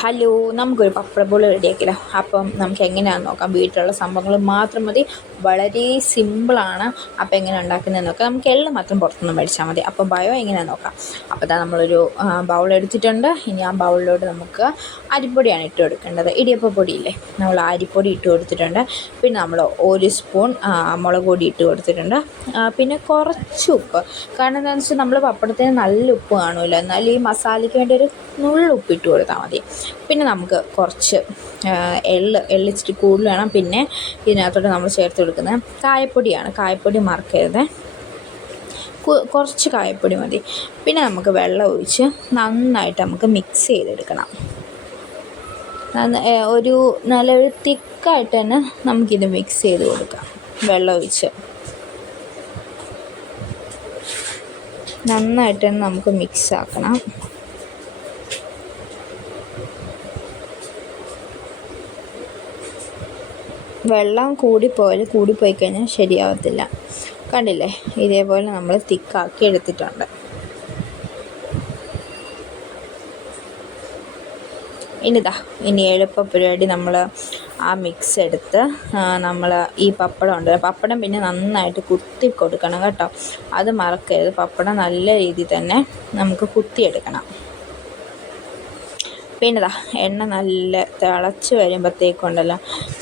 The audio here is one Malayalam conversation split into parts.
ഹലോ, നമുക്കൊരു പപ്പടബോൾ റെഡിയാക്കില്ല. അപ്പം നമുക്ക് എങ്ങനെയാണെന്ന് നോക്കാം. വീട്ടിലുള്ള സംഭവങ്ങൾ മാത്രം മതി, വളരെ സിമ്പിളാണ്. അപ്പോൾ എങ്ങനെ ഉണ്ടാക്കുന്നതെന്ന് നോക്കാം. നമുക്ക് എല്ലാം മാത്രം പുറത്തുനിന്ന് മേടിച്ചാൽ മതി. അപ്പോൾ ബയോ എങ്ങനെയാണെന്ന് നോക്കാം. അപ്പോൾ ഇതാ നമ്മളൊരു ബൗൾ എടുത്തിട്ടുണ്ട്. ഇനി ആ ബൗളിലോട്ട് നമുക്ക് അരിപ്പൊടിയാണ് ഇട്ട് കൊടുക്കേണ്ടത്. ഇടിയപ്പപ്പൊടിയില്ലേ, നമ്മൾ അരിപ്പൊടി ഇട്ട് കൊടുത്തിട്ടുണ്ട്. പിന്നെ നമ്മൾ 1 സ്പൂൺ മുളക് പൊടി ഇട്ട് കൊടുത്തിട്ടുണ്ട്. പിന്നെ കുറച്ച് ഉപ്പ്. കാരണം എന്താണെന്ന് വെച്ചാൽ നമ്മൾ പപ്പടത്തിന് നല്ല ഉപ്പ് കാണുമല്ലോ, എന്നാൽ ഈ മസാലയ്ക്ക് വേണ്ടി ഒരു നുള്ളുപ്പ് ഇട്ട് കൊടുത്താൽ മതി. പിന്നെ നമുക്ക് കുറച്ച് എള്ള് ഇച്ചിരി കൂടുതൽ വേണം. പിന്നെ ഇതിനകത്തോട്ട് നമ്മൾ ചേർത്ത് കൊടുക്കുന്നത് കായപ്പൊടിയാണ്. കായപ്പൊടി മറക്കരുത്, കുറച്ച് കായപ്പൊടി മതി. പിന്നെ നമുക്ക് വെള്ളം ഒഴിച്ച് നന്നായിട്ട് നമുക്ക് മിക്സ് ചെയ്തെടുക്കണം. ഒരു നല്ലൊരു തിക്കായിട്ട് തന്നെ നമുക്കിത് മിക്സ് ചെയ്ത് കൊടുക്കാം. വെള്ളം ഒഴിച്ച് നന്നായിട്ട് തന്നെ നമുക്ക് മിക്സ് ആക്കണം. വെള്ളം കൂടിപ്പോയി കഴിഞ്ഞാൽ ശരിയാവത്തില്ല. കണ്ടില്ലേ, ഇതേപോലെ നമ്മൾ തിക്കാക്കി എടുത്തിട്ടുണ്ട്. ഇനി എളുപ്പ പരിപാടി, നമ്മൾ ആ മിക്സ് എടുത്ത് നമ്മൾ ഈ പപ്പടം ഉണ്ടല്ലോ, പപ്പടം പിന്നെ നന്നായിട്ട് കുത്തി കൊടുക്കണം കേട്ടോ, അത് മറക്കരുത്. പപ്പടം നല്ല രീതിയിൽ തന്നെ നമുക്ക് കുത്തിയെടുക്കണം. പിന്നെ എണ്ണ നല്ല തിളച്ച് വരുമ്പോഴത്തേക്കുണ്ടല്ലോ,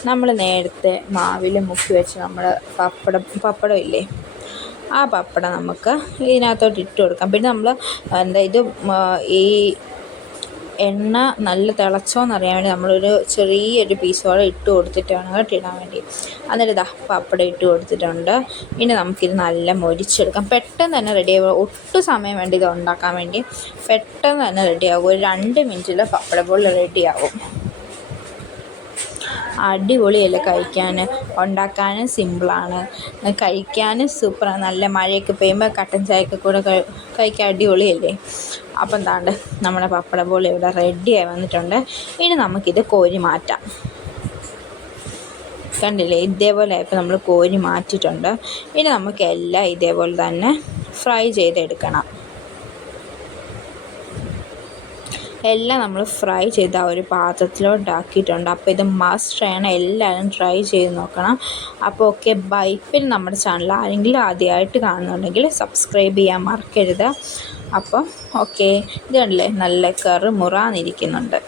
നമ്മൾ നേരത്തെ മാവിൽ മുക്കി വെച്ച് നമ്മൾ പപ്പടം ഇല്ലേ, ആ പപ്പടം നമുക്ക് ഇതിനകത്തോട്ട് ഇട്ട് കൊടുക്കാം. പിന്നെ നമ്മൾ ഈ എണ്ണ നല്ല തിളച്ചോന്നറിയാൻ വേണ്ടി നമ്മളൊരു ചെറിയൊരു പീസോടെ ഇട്ട് കൊടുത്തിട്ടാണ് കേട്ടോ ഇടാൻ വേണ്ടി. എന്നിട്ട് പപ്പടം ഇട്ട് കൊടുത്തിട്ടുണ്ട്. ഇനി നമുക്കിത് നല്ല മൊരിച്ചെടുക്കാം. പെട്ടെന്ന് തന്നെ റെഡിയാകും. ഒട്ടും സമയം വേണ്ടി ഇത് ഉണ്ടാക്കാൻ വേണ്ടി. പെട്ടെന്ന് തന്നെ റെഡിയാകും. ഒരു 2 മിനിറ്റിൽ പപ്പടബോൾ റെഡിയാകും. അടിപൊളിയല്ലേ കഴിക്കാൻ, ഉണ്ടാക്കാനും സിമ്പിളാണ്, കഴിക്കാനും സൂപ്പറാണ്. നല്ല മഴയൊക്കെ പെയ്യുമ്പോൾ കട്ടൻ ചായയൊക്കെ കൂടെ കഴിക്കാൻ അടിപൊളിയല്ലേ. അപ്പം എന്താണ്ട് നമ്മുടെ പപ്പടബോൾ ഇവിടെ റെഡിയായി വന്നിട്ടുണ്ട്. ഇനി നമുക്കിത് കോരി മാറ്റാം. കണ്ടില്ലേ, ഇതേപോലെ ഇപ്പോൾ നമ്മൾ കോരി മാറ്റിയിട്ടുണ്ട്. ഇനി നമുക്ക് എല്ലാം ഇതേപോലെ തന്നെ ഫ്രൈ ചെയ്തെടുക്കണം. എല്ലാം നമ്മൾ ഫ്രൈ ചെയ്ത് ആ ഒരു പാത്രത്തിലോട്ടാക്കിയിട്ടുണ്ട്. അപ്പോൾ ഇത് മസ്റ്റാണ്, എല്ലാവരും ട്രൈ ചെയ്ത് നോക്കണം. അപ്പോൾ ഓക്കെ, ബൈ. പിന്നെ നമ്മുടെ ചാനൽ ആരെങ്കിലും ആദ്യമായിട്ട് കാണുന്നുണ്ടെങ്കിൽ സബ്സ്ക്രൈബ് ചെയ്യാൻ മറക്കരുത്. അപ്പം ഓക്കെ, ഇത് കണ്ടില്ലേ, നല്ല കറുമുറാന്നിരിക്കുന്നുണ്ട്.